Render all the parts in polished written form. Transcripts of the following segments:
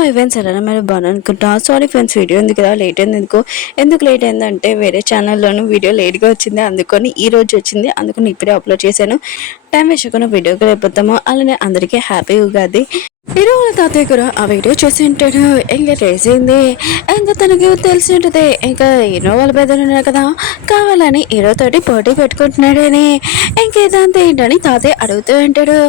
Hi friends, ఎలా మీరు బాగా అనుకుంటా. సారీ ఫ్రెండ్స్, వీడియో ఉంది కదా లేట్ అయింది. ఎందుకు లేట్ అయిందంటే వేరే ఛానల్లోనూ వీడియో లేట్గా వచ్చింది, అందుకని ఈ రోజు వచ్చింది. అందుకని ఇప్పుడే అప్లోడ్ చేశాను. టైం వేసుకున్న వీడియోకి అయిపోతాము. అలానే అందరికీ హ్యాపీ ఉగాది. హీరో వాళ్ళ తాతయ్య కూడా ఆ వీడియో చేసి ఉంటాడు. ఇంకా రేసింది, ఇంకా తనకి తెలిసి ఉంటుంది. ఇంకా హీరో వాళ్ళ పెద్దలు ఉన్నారు కదా, కావాలని హీరోతోటి పోటీ పెట్టుకుంటున్నాడు అని. ఇంకేదంతా ఏంటని తాతయ్య అడుగుతూ ఉంటాడు.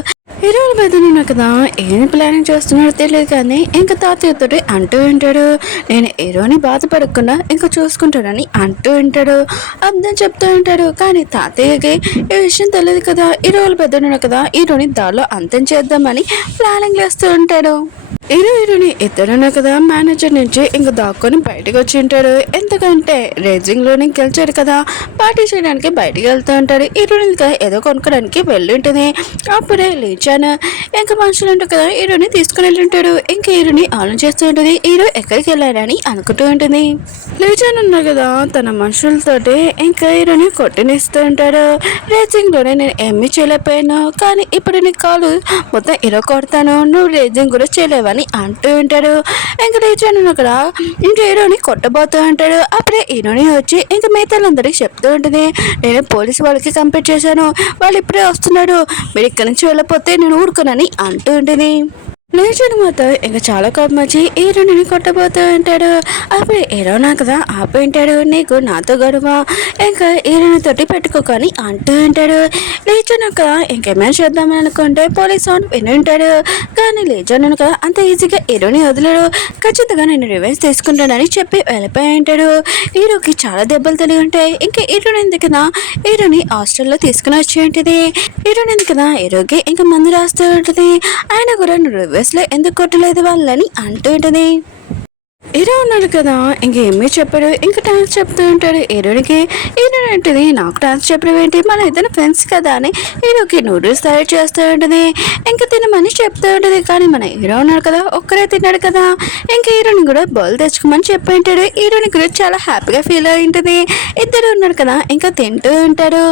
హీరోల మీద ఉన్నా కదా, ఏం ప్లానింగ్ చేస్తున్నాడో తెలియదు కానీ ఇంకా తాతయ్యతో అంటూ ఉంటాడు, నేను హీరోని బాధపడకుండా ఇంకా చూసుకుంటాడని అంటూ ఉంటాడు. అర్థం చెప్తూ ఉంటాడు. కానీ తాతయ్యకి ఈ విషయం తెలియదు కదా, హీరోల పెద్ద ఉన్నా కదా, హీరోని దారిలో అంతం చేద్దామని ప్లానింగ్ వేస్తూ ఉంటాడు. హీరోని ఇద్దరున్నా కదా, మేనేజర్ నుంచి ఇంకా దాక్కొని బయటకు వచ్చి ఉంటాడు. ఎందుకంటే రేజింగ్ లోని గెలిచాడు కదా, పార్టీ చేయడానికి బయటకు వెళ్తూ ఉంటాడు. హీరోని ఇంకా ఏదో కొనుక్కోడానికి వెళ్ళి ఉంటుంది. అప్పుడే లేచాను ఇంకా మనుషులు ఉంటారు కదా, హీరోని తీసుకుని వెళ్ళి ఉంటాడు. ఇంకా హీరోని ఆలోచిస్తూ ఉంటుంది, హీరో ఎక్కడికి వెళ్ళాడని అనుకుంటూ ఉంటుంది. లేచాను ఉన్నారు కదా, తన మనుషులతోటి ఇంకా హీరోని కొట్టినిస్తూ ఉంటాడు. రేజింగ్ లోనే నేను ఏమీ చేయలేకపోయాను, కానీ ఇప్పుడు నీ కాలు మొత్తం హీరో కొడతాను, నువ్వు రేజింగ్ కూడా చేయలేవని అంటూ ఉంటాడు. ఇంకా లేచాను అక్కడ ఇంకా హీరోని కొట్టబోతూ ఉంటాడు. అప్పుడే హీరోని వచ్చి ఇంకా మిగతాలందరికీ చెప్తూ ఉంటుంది, నేను పోలీసు వాళ్ళకి కంప్లైంట్ చేశాను, వాళ్ళు ఇప్పుడే వస్తున్నాడు, మీరు ఇక్కడి నుంచి వెళ్ళిపోతే నేను ఊరుకోనని అంటూ ఉంటుంది. లేచాను మాత్రం ఇంకా చాలా కోపం వచ్చి హీరోని కొట్టబోతూ ఉంటాడు. అప్పుడు హీరోనా కదా ఆపేంటాడు, నీకు నాతో గొడవ, ఇంకా హీరోని తోటి పెట్టుకోకని అంటూ ఉంటాడు. లేచాను కదా ఇంకేమైనా చేద్దామని అనుకుంటే పోలీస్ సౌండ్ విని ఉంటాడు. కానీ లేచాను కదా అంత ఈజీగా హీరోని వదిలేడు, ఖచ్చితంగా నేను రివెంజ్ తీసుకుంటానని చెప్పి వెళ్ళిపోయి ఉంటాడు. హీరోకి చాలా దెబ్బలు తెలివి ఉంటాయి. ఇంకా హీరోని ఎందుకు కదా హీరోని హాస్టల్లో తీసుకుని వచ్చి ఉంటుంది. హీరోని ఎందుకు కదా హీరోకి ఇంకా మందు రాస్తూ ఉంటుంది. ఆయన కూడా లో ఎందుకు కొట్టలేదు వాళ్ళని అంటూ ఉంటుంది. హీరో ఉన్నాడు కదా ఇంకేమీ చెప్పాడు, ఇంకా డాన్స్ చెప్తూ ఉంటాడు హీరోనికి. హీరో ఉంటుంది, నాకు డాన్స్ చెప్పడం ఏంటి, మన ఇద్దరు ఫ్రెండ్స్ కదా అని హీరోకి నూడిల్స్ తయారు చేస్తూ ఉంటుంది. ఇంకా తినమని చెప్తూ ఉంటుంది. కానీ మన హీరో ఉన్నాడు కదా, ఒక్కరే తిన్నాడు కదా, ఇంకా హీరోని కూడా బౌల్ తెచ్చుకోమని చెప్పి ఉంటాడు. హీరోని కూడా చాలా హ్యాపీగా ఫీల్ అయి ఉంటుంది. ఇద్దరు ఉన్నారు కదా ఇంకా తింటూ ఉంటాడు.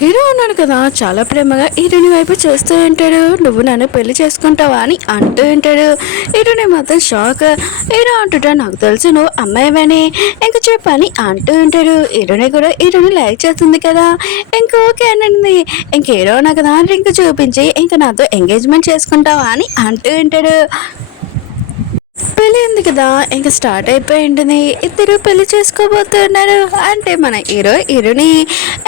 హీరో ఉన్నాడు కదా చాలా ప్రేమగా హీరోని వైపు చూస్తూ ఉంటాడు, నువ్వు నన్ను పెళ్లి చేసుకుంటావా అని అంటూ ఉంటాడు. హీరోని మాత్రం షాక్. హీరో అంటుంటా, నాకు తెలుసు నువ్వు అమ్మాయివని, ఇంకా చెప్పని అంటూ ఉంటాడు. హీరోని కూడా హీరోని లైక్ చేస్తుంది కదా, ఇంకా ఓకే అనండి. ఇంక హీరో ఉన్నా కదా రింక్ చూపించి ఇంకా నాతో ఎంగేజ్మెంట్ చేసుకుంటావా అని అంటూ ఉంటాడు. పెళ్ళి ఉంది కదా ఇంకా స్టార్ట్ అయిపోయి ఉంటుంది. ఇద్దరు పెళ్లి చేసుకోబోతున్నారు. అంటే మన హీరోని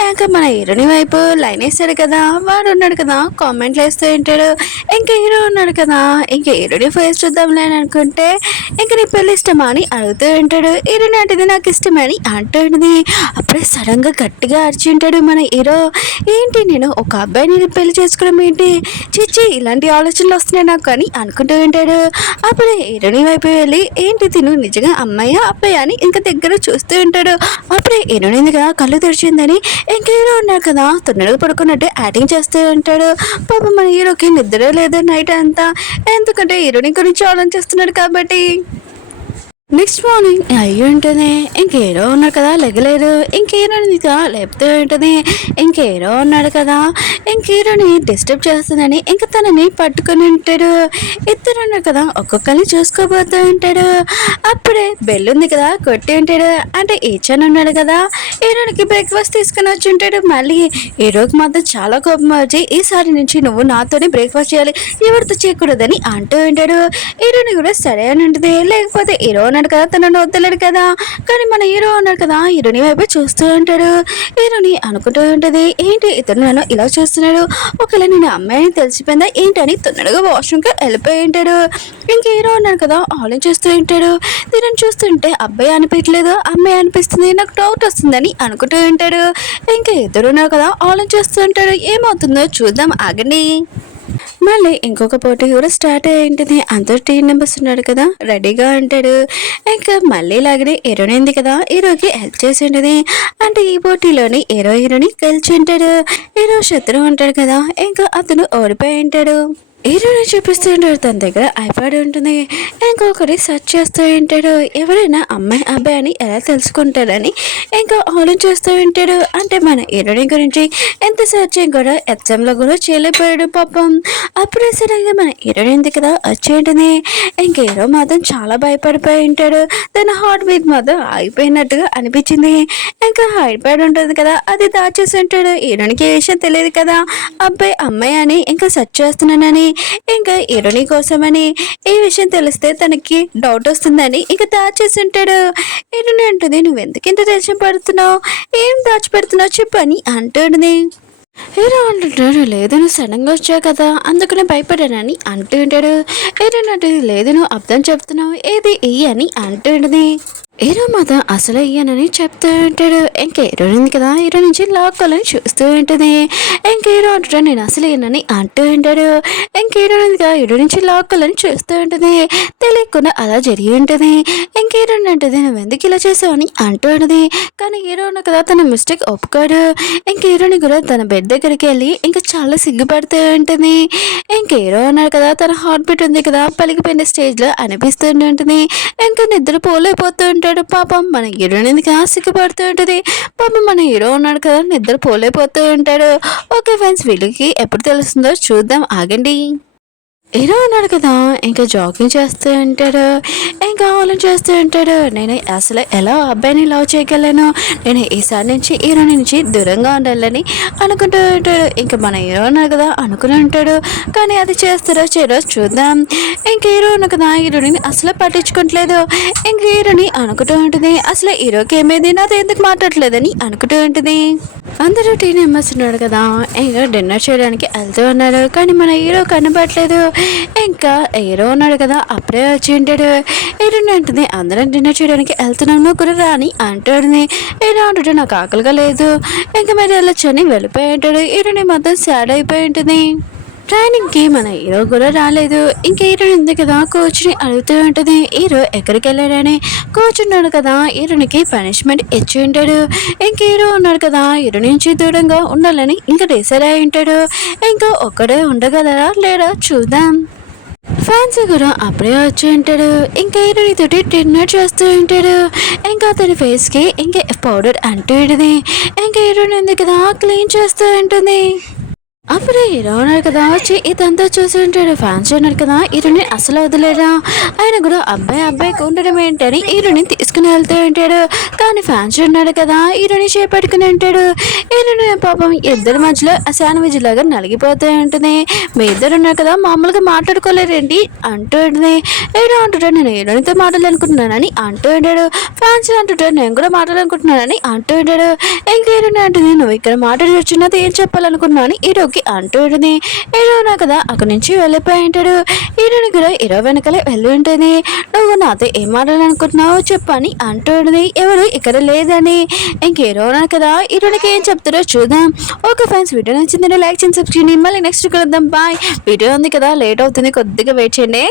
ఇంకా మన హీరోని వైపు లైన్ వేస్తాడు కదా, వాడు ఉన్నాడు కదా కామెంట్లు వేస్తూ ఉంటాడు. ఇంకా హీరో ఉన్నాడు కదా, ఇంకా హీరోని ఫేస్ చూద్దాంలే అని అనుకుంటే ఇంకా నీ పెళ్లి ఇష్టమా అని అడుగుతూ ఉంటాడు. హీరోని అంటే నాకు ఇష్టమని అంటూ ఉంటుంది. అప్పుడే సడన్ గా గట్టిగా అరిచి ఉంటాడు మన హీరో, ఏంటి నేను ఒక అబ్బాయిని పెళ్లి చేసుకోవడం ఏంటి, చిచ్చి ఇలాంటి ఆలోచనలు వస్తున్నాయి నాకు అని అనుకుంటూ ఉంటాడు. అప్పుడే హీరోని వైపు వెళ్ళి ఏంటి తిను నిజంగా అమ్మాయా అబ్బాయి అని ఇంకా దగ్గర చూస్తూ ఉంటాడు. అప్పుడే హీరోని కదా కళ్ళు తెరిచిందని ఇంకా హీరో ఉన్నారు కదా తొందరగా పడుకున్నట్టు యాక్టింగ్ చేస్తూ ఉంటాడు. పాపం మన హీరోకి నిద్ర లేదు నైట్ అంతా, ఎందుకంటే హీరోని గురించి ఆలోచిస్తున్నాడు కాబట్టి. నెక్స్ట్ మార్నింగ్ అయ్యి ఉంటుంది. ఇంకేరో ఉన్నాడు కదా లెగలేరు. ఇంకేరోని లేపుతూ ఉంటుంది. ఇంకేరో ఉన్నాడు కదా ఇంకేరోని డిస్టర్బ్ చేస్తుందని ఇంకా తనని పట్టుకుని ఉంటాడు. ఇద్దరు ఉన్నారు కదా ఒక్కొక్కరిని చూసుకోబోతూ ఉంటాడు. అప్పుడే బెల్ ఉంది కదా కొట్టి ఉంటాడు. అంటే ఈచన్ ఉన్నాడు కదా హీరోనికి బ్రేక్ఫాస్ట్ తీసుకుని వచ్చి ఉంటాడు. మళ్ళీ హీరోకి మాత్రం చాలా కోపం వచ్చి ఈసారి నుంచి నువ్వు నాతోనే బ్రేక్ఫాస్ట్ చేయాలి, ఎవరితో చేయకూడదని అంటూ ఉంటాడు. హీరోని కూడా సరే అని ఉంటుంది. లేకపోతే హీరో కదా తనను వద్దలేడు కదా, కానీ మన హీరో ఉన్నాడు కదా హీరోని వైపు చూస్తూ ఉంటాడు. హీరోని అనుకుంటూ ఉంటది, ఏంటి ఇతను నన్ను ఇలా చూస్తున్నాడు, ఒకవేళ నేను అమ్మాయిని తెలిసిపోయిందా ఏంటని తొందరగా వాష్రూమ్కి వెళ్ళిపోయి ఉంటాడు. ఇంక హీరో ఉన్నాడు కదా ఆలోచిస్తూ ఉంటాడు. దీనిని చూస్తుంటే అబ్బాయి అనిపించలేదు, అమ్మాయి అనిపిస్తుంది, నాకు డౌట్ వస్తుందని అనుకుంటూ ఉంటాడు. ఇంకా ఇద్దరు ఉన్నారు కదా ఆలోచిస్తూ ఉంటాడు. ఏమవుతుందో చూద్దాం ఆగండి. మళ్ళీ ఇంకొక పోటీ కూడా స్టార్ట్ అయ్యింటుంది. అందరు టీం మెంబర్స్ ఉన్నాడు కదా రెడీగా ఉంటాడు. ఇంకా మళ్ళీ లాగానే హీరోని ఉంది కదా హీరోకి హెల్ప్ చేసి ఉంటుంది. అంటే ఈ పోటీలోని హీరోని గెలిచి ఉంటాడు. హీరో శత్రువు ఉంటాడు కదా ఇంకా అతను ఓడిపోయి ఉంటాడు. హీరోని చూపిస్తూ ఉంటాడు. తన దగ్గర ఐప్యాడ్ ఉంటుంది. ఇంకొకటి సెర్చ్ చేస్తూ ఉంటాడు. ఎవరైనా అమ్మాయి అబ్బాయి అని ఎలా తెలుసుకుంటాడని ఇంకా ఆలోచిస్తూ ఉంటాడు. అంటే మన హీరోని గురించి ఎంత సెర్చింగ్ కూడా ఎగ్జామ్లో కూడా చేయలేకపోయాడు పాపం. అప్పుడే సడన్గా మన హీరోని ఉంది కదా వచ్చేంటనే ఇంక హీరో మాత్రం చాలా భయపడిపోయి ఉంటాడు. తన హార్ట్ బీట్ మాత్రం ఆగిపోయినట్టుగా అనిపించింది. ఇంకా ఐప్యాడ్ ఉంటుంది కదా అది దాచేసి ఉంటాడు. హీరోనికి ఏ విషయం తెలియదు కదా అబ్బాయి అమ్మాయి అని ఇంకా సెర్చ్ చేస్తున్నానని. ఇంకా హీరోని కోసమని ఈ విషయం తెలిస్తే తనకి డౌట్ వస్తుందని ఇంకా దాచేసి ఉంటాడు. హీరోని అంటుంది నువ్వు ఎందుకు ఇంత టెన్షన్ పడుతున్నావు, ఏం దాచిపెడుతున్నావు చెప్పు అని అంటుంది. హీరో అంటుంటాడు లేదు నువ్వు సడన్గా వచ్చావు కదా అందుకనే భయపడానని అంటూ ఉంటాడు. హీరో అంటే లేదు నువ్వు అర్థం చెప్తున్నావు ఏది అని అంటూ ఉంటుంది. హీరో మాత్రం అసలు ఇయ్యనని చెప్తూ ఉంటాడు. ఇంక హీరో ఉంది కదా హీరో నుంచి లాక్కోవాలని చూస్తూ ఉంటుంది. ఇంక హీరో అంటాడు నేను అసలు ఇయ్యనని అంటూ ఉంటాడు. ఇంక హీరో ఉంది కదా హీరో నుంచి లాక్కోవాలని చూస్తూ ఉంటుంది. తెలియకుండా అలా జరిగి ఉంటుంది. ఇంక హీరో అంటుంది నువ్వు ఎందుకు ఇలా చేసావు అని అంటూ ఉంటుంది. కానీ హీరో ఉన్న కదా తన మిస్టేక్ ఒప్పుకోడు. ఇంక హీరోని కూడా తన బెడ్ దగ్గరికి వెళ్ళి ఇంకా చాలా సిగ్గుపడుతూ ఉంటుంది. ఇంక హీరో ఉన్నారు కదా తన హార్ట్ బీట్ ఉంది కదా పలికిపోయిన స్టేజ్లో అనిపిస్తూ ఉంటుంది. ఇంకా నిద్ర పోలేకపోతూ ఉంటాడు. పాపం మన హీరోని సిగ్గుపడుతూ ఉంటుంది. పాపం మన హీరో ఉన్నాడు కదా నిద్ర పోలేకపోతూ ఉంటాడు. ఓకే ఫ్రెండ్స్ వీళ్ళకి ఎప్పుడు తెలుస్తుందో చూద్దాం ఆగండి. హీరో ఉన్నాడు కదా ఇంకా జాగింగ్ చేస్తూ ఉంటాడు. ఇంకా ఆలోచన చేస్తూ ఉంటాడు నేను అసలు ఎలా అబ్బాయిని లవ్ చేయగలను, నేను ఈసారి నుంచి హీరో నుంచి దూరంగా ఉండాలని అనుకుంటూ ఉంటాడు. ఇంకా మన హీరో ఉన్నాడు కదా అనుకుని ఉంటాడు. కానీ అది చేస్తారో చేయరో చూద్దాం. ఇంక హీరో ఉన్న కదా హీరోని అసలు పట్టించుకోవట్లేదు. ఇంక హీరోని అనుకుంటూ ఉంటుంది అసలు హీరోకి ఏమైంది నాతో ఎందుకు మాట్లాడలేదని అనుకుంటూ ఉంటుంది. అందరూ టీ నెంబర్స్ ఉన్నాడు కదా ఇంకా డిన్నర్ చేయడానికి వెళ్తూ ఉన్నాడు. కానీ మన హీరో కనపడలేదు. ఇంకా హీరో ఉన్నాడు కదా అప్పుడే వచ్చి ఉంటాడు. హీరోని అంటుంది అందరం డిన్నర్ చేయడానికి వెళ్తున్నాం నువ్వు కూడా రాని అంటాడు. హీరో అంటాడు నాకు ఆకలిగా లేదు ఇంకా మరి వెళ్ళొచ్చని వెళ్ళిపోయి ఉంటాడు. హీరోని మొత్తం సాడ్ అయిపోయి ఉంటుంది. ట్రైనింగ్కి మన హీరో కూడా రాలేదు. ఇంకా హీరో ఉంది కదా కోచ్ని అడుగుతూ ఉంటుంది హీరో ఎక్కడికి వెళ్ళాడని. కోచ్ ఉన్నాడు కదా హీరోనికి పనిష్మెంట్ ఇచ్చి ఉంటాడు. ఇంక హీరో ఉన్నాడు కదా హీరో నుంచి దూరంగా ఉండాలని ఇంకా డిసైడ్ అయి ఉంటాడు. ఇంకా ఒక్కడే ఉండగలరా లేడా చూద్దాం. ఫ్యాన్సీ కూడా అప్పుడే వచ్చి ఉంటాడు. ఇంకా హీరోని తోటి డిన్నర్ చేస్తూ ఉంటాడు. ఇంకా అతని ఫేస్కి ఇంకా పౌడర్ అంటూ ఉంటుంది. ఇంకా హీరోని ఉంది కదా క్లీన్ చేస్తూ ఉంటుంది. అప్పుడే హీరో ఉన్నారు కదా వచ్చి ఇదంతా చూసి ఉంటాడు. ఫ్యాన్స్ ఉన్నారు కదా హీరోని అసలు వదిలేరా. ఆయన కూడా అబ్బాయికి ఉండడం ఏంటని హీరోని తీసుకుని వెళ్తూ ఉంటాడు. కానీ ఫ్యాన్స్ ఉన్నాడు కదా హీరోని చేపట్టుకుని ఉంటాడు. హీరోని పాపం ఇద్దరి మధ్యలో శాండ్విచ్ లాగా నలిగిపోతూ ఉంటుంది. మీ ఇద్దరు ఉన్నారు కదా మామూలుగా మాట్లాడుకోలేరండి అంటూ ఉంటుంది. హీరో అంటుంటాడు నేను హీరోనితో మాట్లాడాలనుకుంటున్నానని అంటూ ఉంటాడు. ఫ్యాన్స్ అంటుంటాడు నేను కూడా మాట్లాడాలనుకుంటున్నానని అంటూ ఉంటాడు. ఇంకా హీరోని అంటుంది నువ్వు ఇక్కడ మాట్లాడి వచ్చినది ఏం చెప్పాలనుకున్నాను హీరోకి అంటూ ఉంటుంది. హీరో ఉన్నా కదా అక్కడి నుంచి వెళ్ళిపోయి ఉంటాడు. హీరోని కూడా హీరో వెనకాలే వెళ్ళి ఉంటుంది. నువ్వు నాతో ఏం మాట్లాడాలనుకుంటున్నావు చెప్పని అంటూ ఉంటుంది. ఎవరు ఇక్కడ లేదని. ఇంక హీరో ఉన్నారు కదా హీరోనికి ఏం చెప్తారో చూద్దాం. ఓకే ఫ్రెండ్స్ వీడియో నచ్చిందని లైక్ చేయండి సబ్స్క్రైబ్ చేయండి. మళ్ళీ నెక్స్ట్ కలుద్దాం బాయ్. వీడియో ఉంది కదా లేట్ అవుతుంది కొద్దిగా వెయిట్ చేయండి.